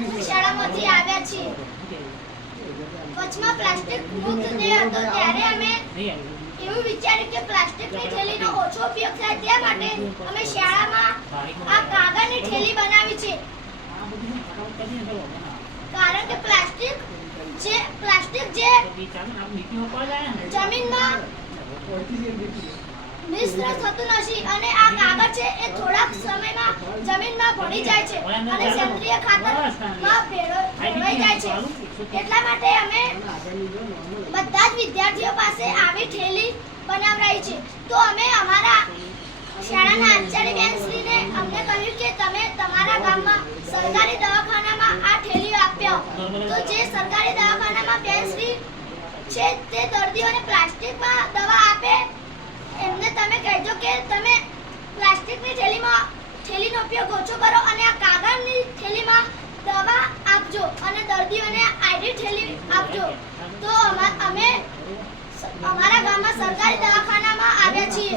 પ્રાથમિક શાળામાંથી આવ્યા છીએ. કચ્છમાં પ્લાસ્ટિક મુક્ત ડે હતો ત્યારે અમે એવું વિચાર્યું કે પ્લાસ્ટિકની થેલીનો ઓછો ઉપયોગ થાય તે માટે અમે શાળામાં આ કાગળની થેલી બનાવી છે. કારણ કે પ્લાસ્ટિક જે જમીનમાં મિશ્ર થતું નથી અને આ કાગળ છે એ થોડાક સમયમાં જમીનમાં ભળી જાય છે અને સેન્દ્રિય ખાતરમાં ભેળવાઈ જાય છે. એટલા માટે અમે બધા જ વિદ્યાર્થીઓ પાસે આવી થેલી બનાવરાઈ છે. તો અમે અમારા શાળાના આચાર્ય બેનશ્રીને અમને કહ્યું કે તમે તમારા ગામમાં સરકારી દવાખાનામાં આ થેલીઓ આપ્યો. તો જે સરકારી દવાખાનામાં બેનશ્રી છે તે દર્દીઓને પ્લાસ્ટિકમાં દવા આપે એમને તમે કહેજો કે તમે પ્લાસ્ટિકની થેલીનો ઉપયોગ ઓછો કરો અને આ કાગળની થેલીમાં દવા આપજો અને દર્દીઓને આઈડી થેલી આપજો. તો અમે અમારા ગામમાં સરકારી દવાખાનામાં આવ્યા છીએ.